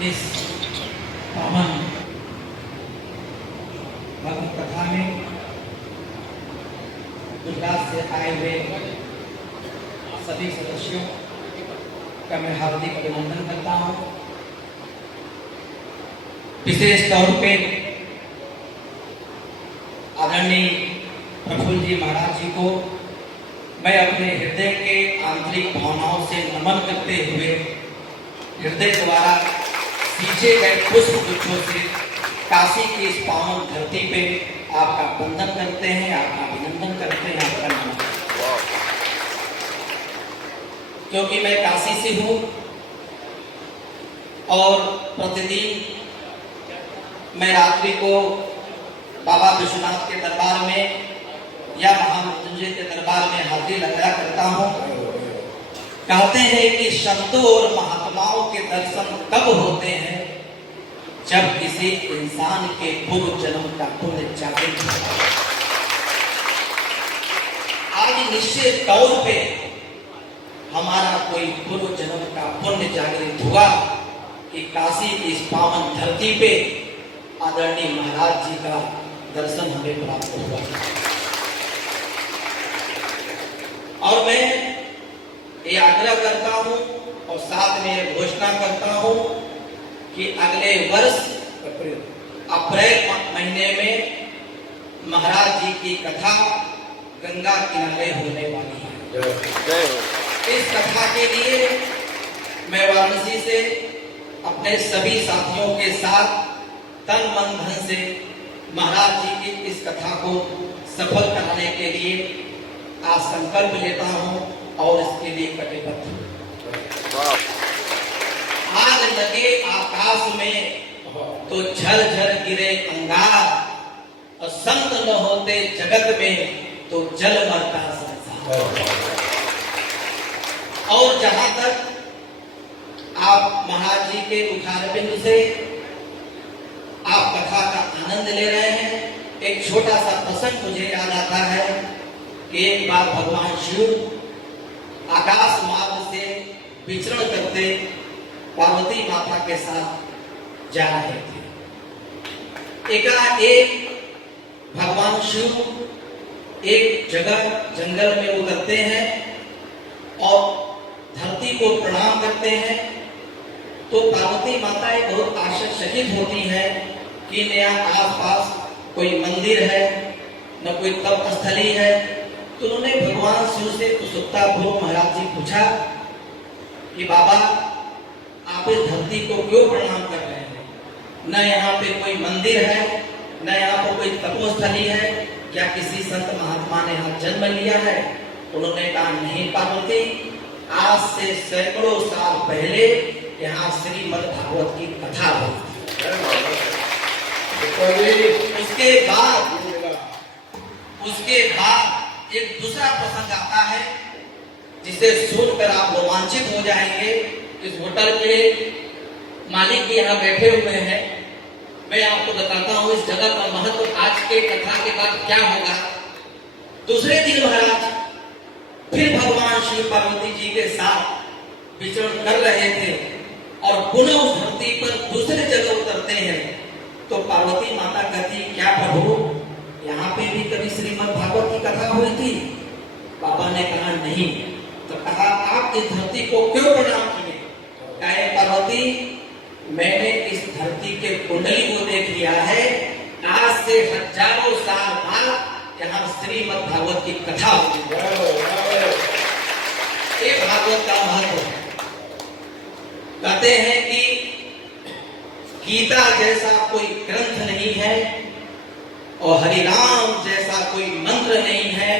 इस पावन भगवत कथा में गुजरात से आए हुए सभी सदस्यों का मैं हार्दिक अभिनंदन करता हूँ। विशेष तौर पे आदरणीय प्रफुल्ल जी महाराज जी को मैं अपने हृदय के आंतरिक भावनाओं से नमन करते हुए हृदय द्वारा सींचे गए पुष्प गुच्छों से काशी की इस पावन धरती पे आपका वंदन करते हैं, आपका अभिनंदन करते हैं, आपका नमन। क्योंकि मैं काशी से हूँ और प्रतिदिन मैं रात्रि को बाबा विश्वनाथ के दरबार में या महामृत्युंजय के दरबार में हाजिरी लगाया करता हूँ। कहते हैं कि संतों और महात्माओं के दर्शन कब होते हैं जब किसी इंसान के पूर्व जन्म का पुण्य जागृत होता है। आज निश्चित तौर पे हमारा कोई पूर्व जन्म का पुण्य जागृत हुआ कि काशी की इस पावन धरती पे आदरणीय महाराज जी का दर्शन हमें प्राप्त हुआ। और मैं ये आग्रह करता हूँ और साथ में घोषणा करता हूँ कि अगले वर्ष अप्रैल महीने में महाराज जी की कथा गंगा किनारे होने वाली है। इस कथा के लिए मैं वाराणसी से अपने सभी साथियों के साथ तन मन धन से महाराज जी की इस कथा को सफल कराने के लिए आज संकल्प लेता हूँ और इसके लिए कटिबद्ध हूँ। आग लगे आकाश में तो झरझर गिरे अंगार और संत न होते जगत में तो जल मरता संसार। और जहां तक आप महाराज जी के उखाड़ बिंदु से आप कथा का आनंद ले रहे हैं, एक छोटा सा प्रसंग मुझे याद आता है कि एक बार भगवान शिव आकाश मार्ग से विचरण करते पार्वती माता के साथ जा रहे थे। एकाएक भगवान शिव एक जगह जंगल में उतरते हैं और धरती को प्रणाम करते हैं। तो पार्वती माता एक बहुत आश्चर्यचकित होती है कि यहाँ आसपास कोई मंदिर है न कोई तप स्थली है। तो उन्होंने भगवान शिव से उत्सुकतापूर्वक महाराज जी पूछा कि बाबा आप इस धरती को क्यों प्रणाम कर रहे हैं? न यहाँ पे कोई मंदिर है न यहाँ पर कोई तपोस्थली है, क्या किसी संत महात्मा ने यहाँ जन्म लिया है? उन्होंने कहा नहीं पार्वती, आज से सैकड़ों साल पहले यहाँ श्रीमद् भागवत की कथा हुई। उसके बाद एक दूसरा प्रसंग आता है जिसे सुनकर आप रोमांचित हो जाएंगे। इस होटल के मालिक यहाँ बैठे हुए हैं। मैं आपको बताता हूँ इस जगह का महत्व आज के कथा के बाद क्या होगा। दूसरे दिन महाराज फिर भगवान शिव पार्वती जी के साथ विचरण कर रहे थे और पुनः उस धरती पर दूसरी जगह उतरते हैं। तो पार्वती माता कहती क्या प्रभु यहाँ पे भी कभी श्रीमद् भागवत की कथा हुई थी? बाबा ने कहा नहीं। तो कहा आप इस धरती को क्यों प्रणाम किए? कहे पार्वती मैंने इस धरती के कुंडली को देख लिया है, आज से हजारों साल बाद यहाँ श्रीमद् भागवत की कथा होगी। ये भागवत का महत्व है। कहते हैं कि गीता जैसा कोई ग्रंथ नहीं है और हरिनाम जैसा कोई मंत्र नहीं है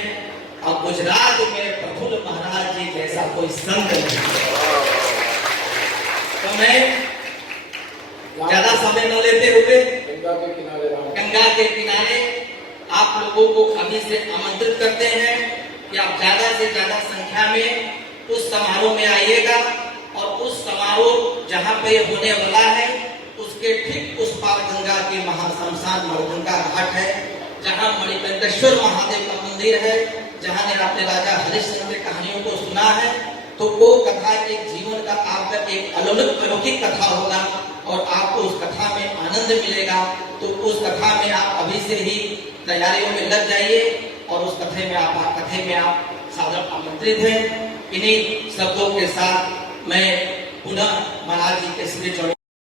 और गुजरात में प्रफुल्ल महाराज जी जैसा कोई संत नहीं है। तो मैं ज्यादा समय न लेते हुए गंगा के किनारे आप लोगों को अभी से आमंत्रित करते हैं कि आप ज्यादा से ज्यादा संख्या में उस समारोह में आइएगा। और उस समारोह जहाँ पे होने वाला है उसके ठीक उस पार गंगा के महाशमशान मणिगंगा घाट है, जहाँ मणिकंटेश्वर महादेव का मंदिर है, जहाँ ने आपने राजा हरिश्चंद्र की कहानियों को सुना है। तो वो कथा एक जीवन का आपका एक अलौकिक कथा होगा और आपको उस कथा में आनंद मिलेगा। तो उस कथा में आप अभी से ही तैयारियों में लग जाइए और उस कथे में आप सादर आमंत्रित हैं। इन्हीं शब्दों के साथ मैं पुनः महाराज जी के श्री चरणों